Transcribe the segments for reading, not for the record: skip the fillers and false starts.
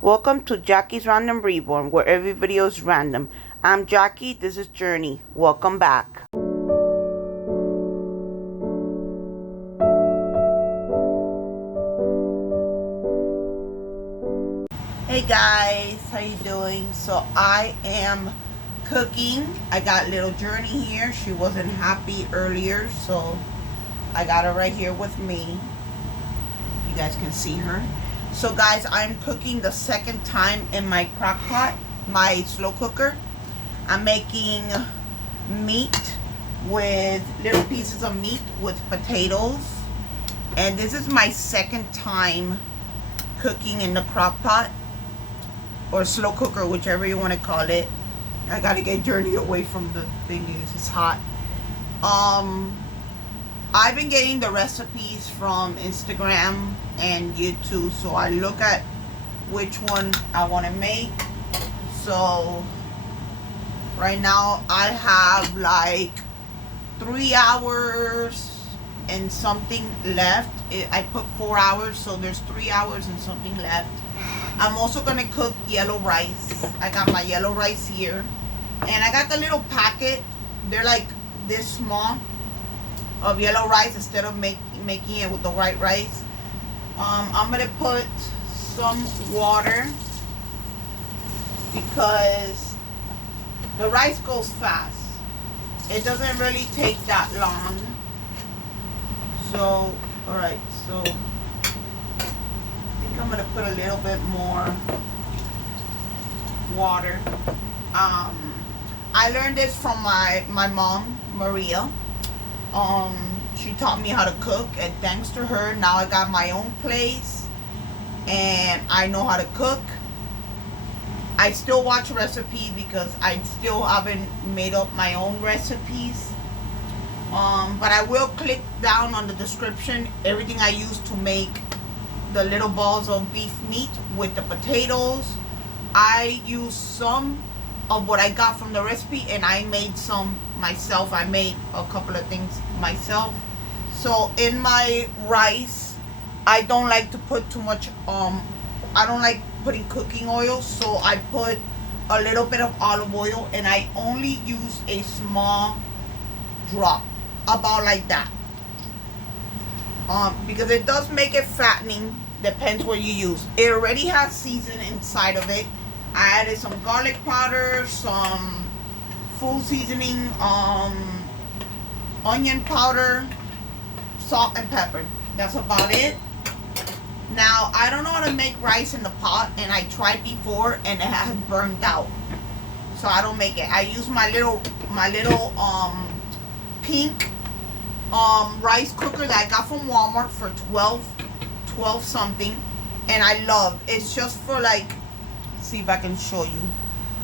Welcome to Jackie's Random Reborn, where every video is random. I'm Jackie, this is Journey. Welcome back. Hey guys, how you doing? So I am cooking. I got little Journey here. She wasn't happy earlier, so I got her right here with me. If you guys can see her. So guys, I'm cooking the second time in my crock pot, my slow cooker. I'm making meat with little pieces of meat with potatoes. And this is my second time cooking in the crock pot or slow cooker, whichever you want to call it. I gotta get Journey away from the thing, it's hot. I've been getting the recipes from Instagram and YouTube, so I look at which one I want to make. So right now I have like 3 hours and something left. I put 4 hours, so there's 3 hours and something left. I'm also gonna cook yellow rice. I got my yellow rice here, and I got the little packet. They're like this small of yellow rice instead of making it with the white rice. I'm gonna put some water because the rice goes fast. It doesn't really take that long. So, alright, so I think I'm gonna put a little bit more water. I learned this from my mom, Maria. She taught me how to cook, and thanks to her, now I got my own place and I know how to cook. I still watch recipes because I still haven't made up my own recipes. But I will click down on the description everything I use to make the little balls of beef meat with the potatoes. I use some of what I got from the recipe, and I made some myself. I made a couple of things myself. So in my rice, I don't like to put too much, I don't like putting cooking oil, so I put a little bit of olive oil, and I only use a small drop, about like that, because it does make it fattening. Depends what you use. It already has season inside of it. I added some garlic powder, some full seasoning, onion powder, salt and pepper. That's about it. Now, I don't know how to make rice in the pot, and I tried before and it has burned out, so I don't make it. I use my little pink rice cooker that I got from Walmart for 12 something, and I love. It's just for like, see if I can show you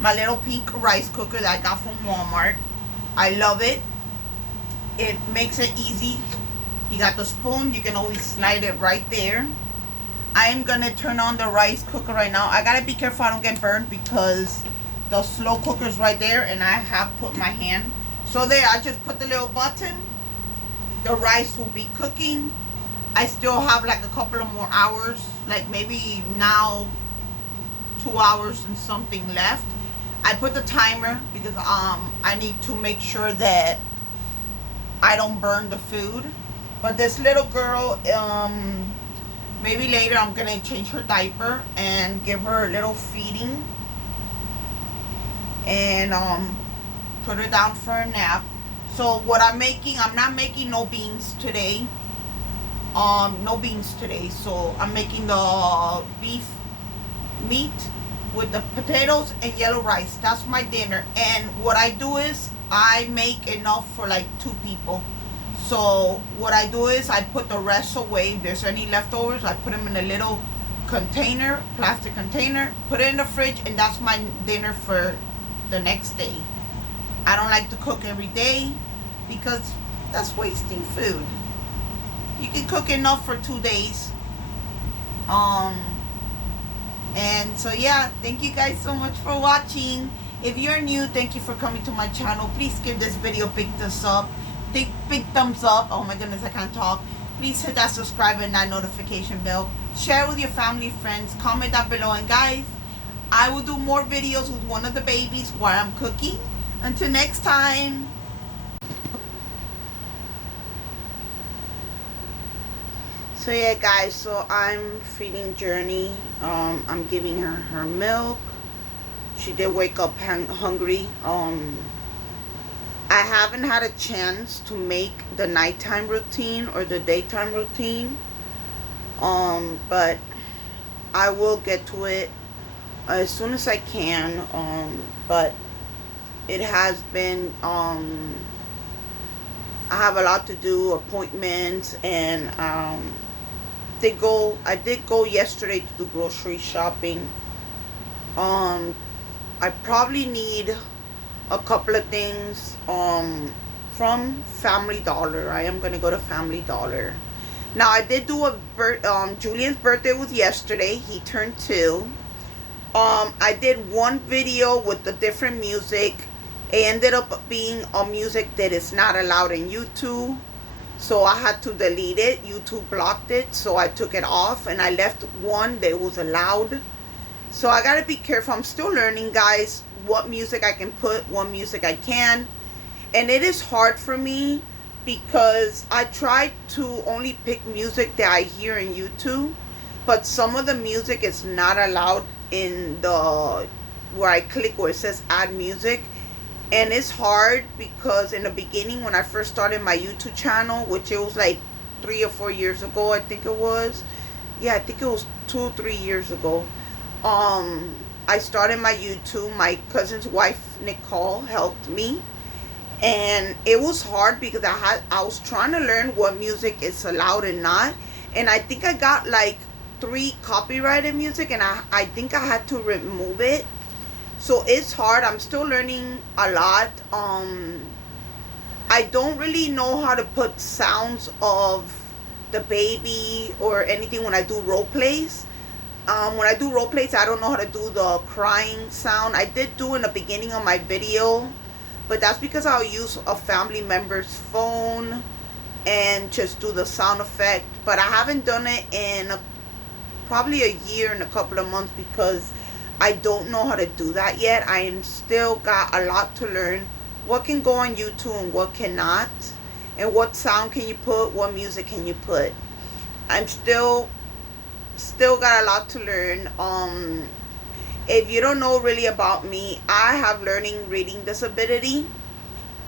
my little pink rice cooker that I got from Walmart. I love it. It makes it easy. You got the spoon, you can always slide it right there. I am gonna turn on the rice cooker right now. I gotta be careful I don't get burned because the slow cooker is right there, and I have put my hand. So there, I just put the little button. The rice will be cooking. I still have like a couple of more hours, like maybe now 2 hours and something left. I put the timer because I need to make sure that I don't burn the food. But this little girl, maybe later I'm gonna change her diaper and give her a little feeding and put her down for a nap. So what I'm making, I'm not making no beans today. No beans today. So I'm making the beef meat with the potatoes and yellow rice. That's my dinner. And what I do is I make enough for like 2 people. So what I do is I put the rest away. If there's any leftovers, I put them in a little container, plastic container, put it in the fridge, and that's my dinner for the next day. I don't like to cook every day because that's wasting food. You can cook enough for 2 days. And so yeah, thank you guys so much for watching. If you're new, thank you for coming to my channel. Please give this video a big thumbs up. Big thumbs up. Oh my goodness, I can't talk. Please hit that subscribe and that notification bell share with your family, friends, comment down below. And guys, I will do more videos with one of the babies while I'm cooking. Until next time. So yeah guys, so I'm feeding Journey. I'm giving her milk. She did wake up hungry. I haven't had a chance to make the nighttime routine or the daytime routine. But I will get to it as soon as I can. But it has been, I have a lot to do, appointments, and I did go yesterday to do grocery shopping. I probably need a couple of things from Family Dollar. I am gonna go to Family Dollar. Now I did do Julian's birthday was yesterday. He turned 2. I did one video with the different music. It ended up being a music that is not allowed in YouTube, so I had to delete it. YouTube blocked it, so I took it off, and I left one that was allowed. So I gotta be careful. I'm still learning, guys, what music I can put, what music I can. And it is hard for me because I try to only pick music that I hear in YouTube, but some of the music is not allowed in the where I click where it says add music. And it's hard because in the beginning, when I first started my YouTube channel, which it was like 3 or 4 years ago, I think it was. Yeah, I think it was 2 or 3 years ago. I started my YouTube. My cousin's wife, Nicole, helped me. And it was hard because I was trying to learn what music is allowed and not. And I think I got like 3 copyrighted music, and I think I had to remove it. So it's hard. I'm still learning a lot. I don't really know how to put sounds of the baby or anything when I do role plays. When I do role plays, I don't know how to do the crying sound. I did do in the beginning of my video, but that's because I'll use a family member's phone and just do the sound effect. But I haven't done it in probably a year and a couple of months because I don't know how to do that yet. I am still got a lot to learn. What can go on YouTube and what cannot, and what sound can you put, what music can you put. I'm still got a lot to learn. If you don't know really about me, I have learning reading disability,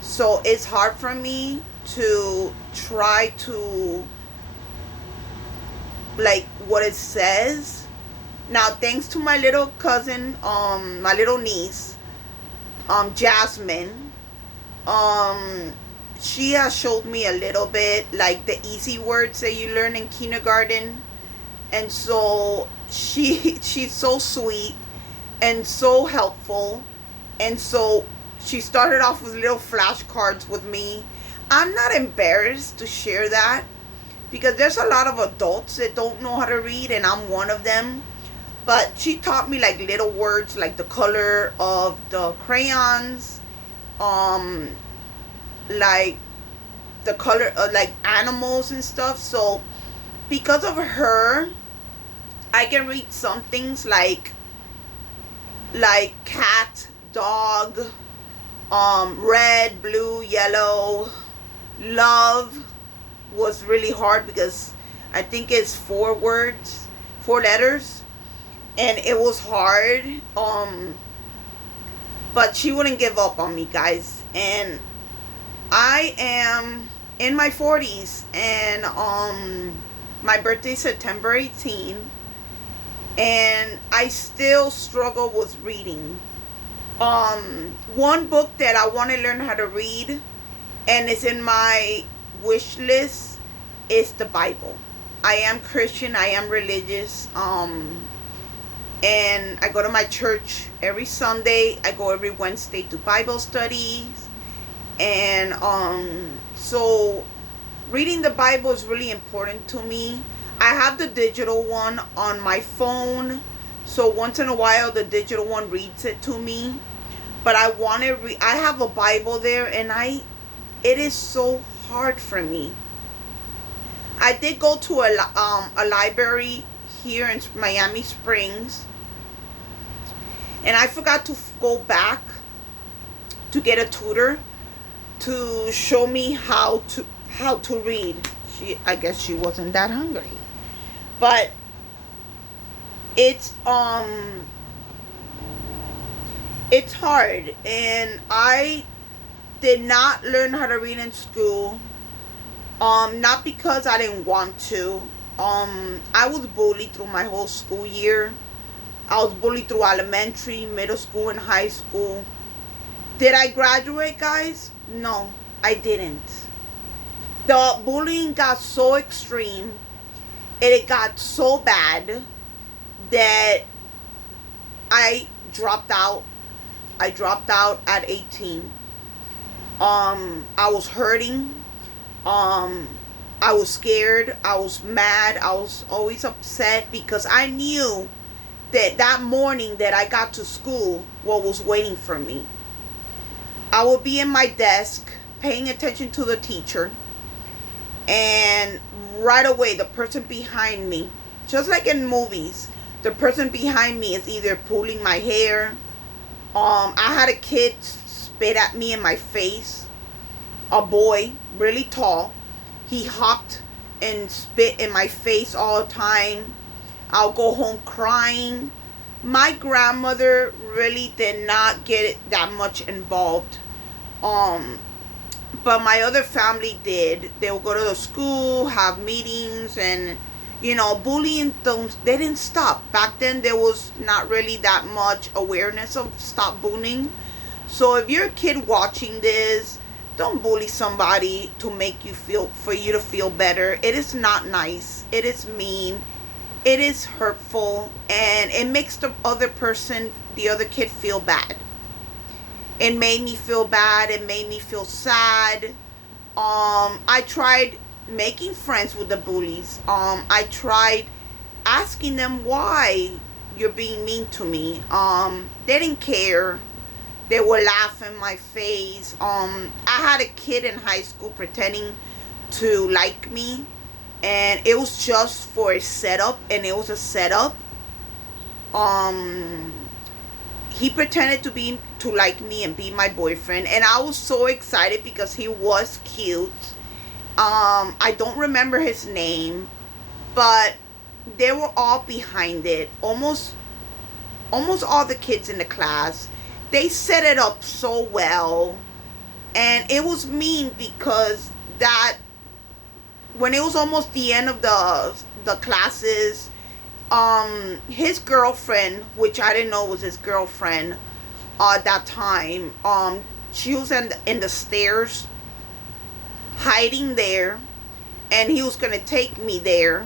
so it's hard for me to try to like what it says. Now, thanks to my little cousin, my little niece, Jasmine, she has showed me a little bit like the easy words that you learn in kindergarten. And so she's so sweet and so helpful. And so she started off with little flashcards with me. I'm not embarrassed to share that because there's a lot of adults that don't know how to read, and I'm one of them. But she taught me like little words like the color of the crayons, like the color of like animals and stuff. So because of her, I can read some things like cat, dog, red, blue, yellow. Love was really hard because I think it's 4 words, 4 letters, and it was hard. But she wouldn't give up on me, guys. And I am in my 40s, and my birthday's September 18, and I still struggle with reading. One book that I want to learn how to read, and it's in my wish list, is the Bible. I am Christian, I am religious, and I go to my church every Sunday. I go every Wednesday to Bible studies. And so reading the Bible is really important to me. I have the digital one on my phone, so once in a while the digital one reads it to me. But I want to I have a Bible there, and it is so hard for me. I did go to a library here in Miami Springs. And I forgot to go back to get a tutor to show me how to read. I guess she wasn't that hungry. But it's hard, and I did not learn how to read in school. Not because I didn't want to. I was bullied through my whole school year. I was bullied through elementary, middle school, and high school. Did I graduate, guys? No, I didn't. The bullying got so extreme, and it got so bad that I dropped out. I dropped out at 18. I was hurting. I was scared. I was mad. I was always upset because I knew that morning that I got to school, what was waiting for me. I would be in my desk paying attention to the teacher, and right away the person behind me, just like in movies, the person behind me is either pulling my hair. I had a kid spit at me in my face. A boy, really tall. He hopped and spit in my face all the time. I'll go home crying. My grandmother really did not get that much involved. But my other family did. They would go to the school, have meetings, and bullying things, they didn't stop. Back then, there was not really that much awareness of stop bullying. So if you're a kid watching this, don't bully somebody to make you for you to feel better. It is not nice. It is mean. It is hurtful, and it makes the other kid feel bad. It made me feel bad. It made me feel sad. I tried making friends with the bullies. I tried asking them why you're being mean to me. They didn't care. They would laugh in my face. I had a kid in high school pretending to like me, and it was just for a setup, and it was a setup. He pretended to like me and be my boyfriend, and I was so excited because he was cute. I don't remember his name, but they were all behind it. Almost all the kids in the class. They set it up so well, and it was mean because that when it was almost the end of the classes, his girlfriend, which I didn't know was his girlfriend at that time, she was in the stairs hiding there, and he was gonna take me there,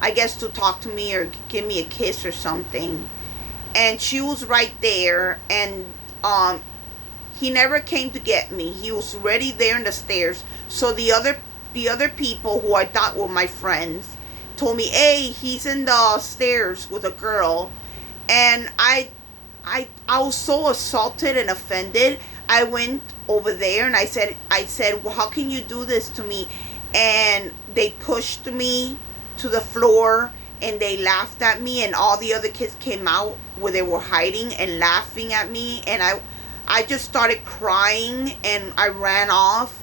I guess, to talk to me or give me a kiss or something. And she was right there, and he never came to get me. He was already there in the stairs. So the other people who I thought were my friends told me, "Hey, he's in the stairs with a girl." And I was so assaulted and offended. I went over there and I said, "Well, how can you do this to me?" And they pushed me to the floor, and they laughed at me, and all the other kids came out where they were hiding and laughing at me, and I just started crying, and I ran off.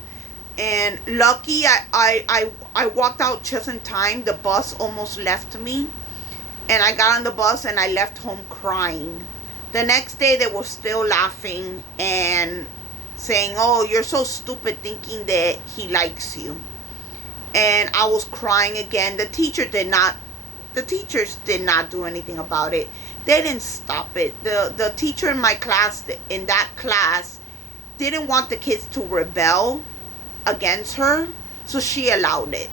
And lucky I walked out just in time. The bus almost left me, and I got on the bus and I left home crying. The next day they were still laughing and saying, "Oh, you're so stupid thinking that he likes you." And I was crying again. The teachers did not do anything about it. They didn't stop it. The teacher in my class, in that class, didn't want the kids to rebel against her, so she allowed it.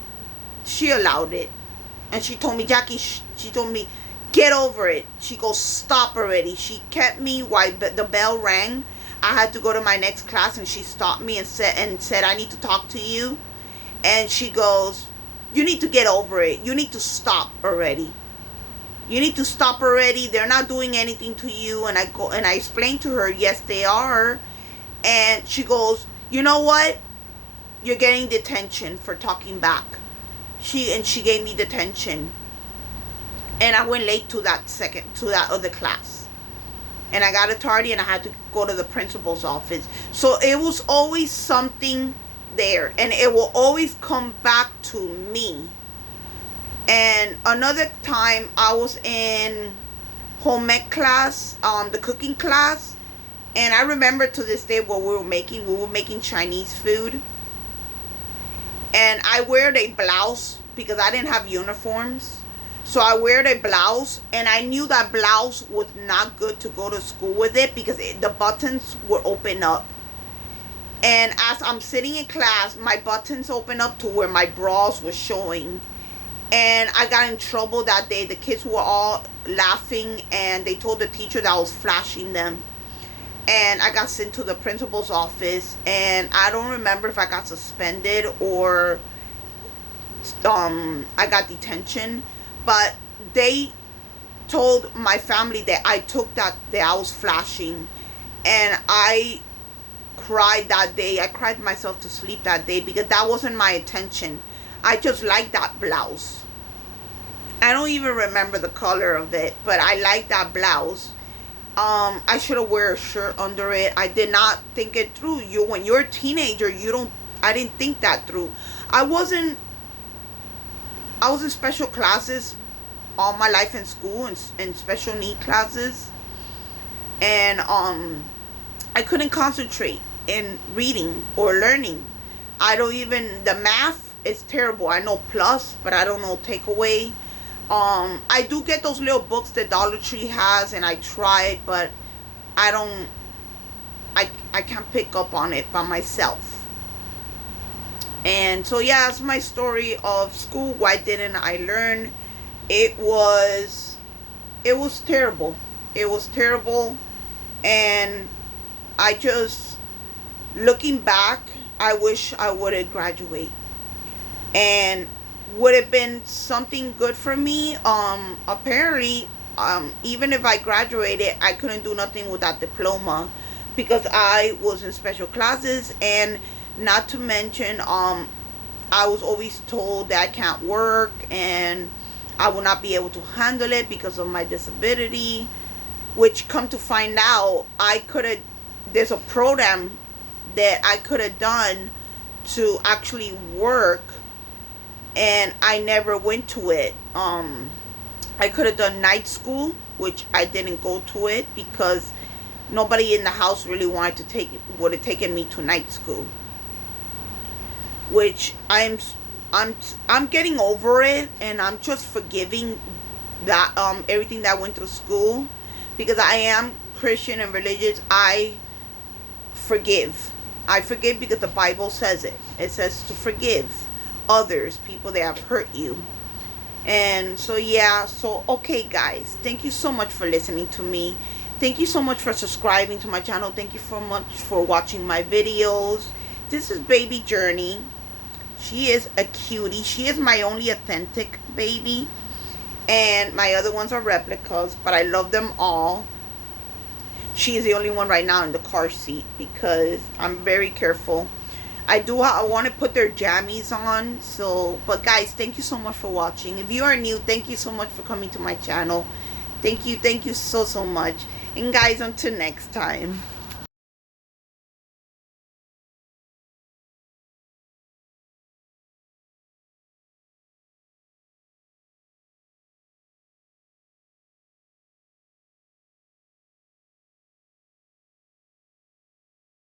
And she told me, "Jackie," she told me, "get over it." She goes, "Stop already." She kept me while the bell rang. I had to go to my next class, and she stopped me and said, "I need to talk to you." And she goes, "You need to get over it. You need to stop already. You need to stop already. They're not doing anything to you." And I explained to her, "Yes, they are." And she goes, "You know what? You're getting detention for talking back." She gave me detention. and I went late to that other class. And I got a tardy and I had to go to the principal's office. So it was always something there. And it will always come back to me. And another time I was in home ec class, the cooking class. And I remember to this day what we were making Chinese food. And I wear a blouse because I didn't have uniforms. So I wear a blouse, and I knew that blouse was not good to go to school with it because the buttons were open up. And as I'm sitting in class, my buttons open up to where my bras was showing. And I got in trouble that day. The kids were all laughing, and they told the teacher that I was flashing them. And I got sent to the principal's office, and I don't remember if I got suspended or I got detention. But they told my family that I took that I was flashing. And I cried that day. I cried myself to sleep that day because that wasn't my intention. I just liked that blouse. I don't even remember the color of it, but I liked that blouse. I should have wear a shirt under it. I did not think it through. When you're a teenager, I didn't think that through. I was in special classes all my life in school, in special need classes. And I couldn't concentrate in reading or learning. The math is terrible. I know plus, but I don't know takeaway. I do get those little books that Dollar Tree has, and I tried, but I can't pick up on it by myself. And so yeah, that's my story of school. Why didn't I learn? It was terrible. It was terrible. And I just, looking back, I wish I would have graduated. And would have been something good for me. Apparently, even if I graduated, I couldn't do nothing with that diploma because I was in special classes. And not to mention, I was always told that I can't work and I will not be able to handle it because of my disability. Which, come to find out, there's a program that I could have done to actually work, and I never went to it. I could have done night school, which I didn't go to it because nobody in the house really would have taken me to night school. Which I'm getting over it, and I'm just forgiving that everything that I went through school, because I am Christian and religious. I forgive because the Bible says it. It says to forgive others, people that have hurt you. And so yeah, okay guys, thank you so much for listening to me. Thank you so much for subscribing to my channel. Thank you so much for watching my videos. This is Baby Journey. She is a cutie. She is my only authentic baby. And my other ones are replicas, but I love them all. She is the only one right now in the car seat because I'm very careful. I want to put their jammies on. But guys, thank you so much for watching. If you are new, thank you so much for coming to my channel. Thank you so much. And guys, until next time.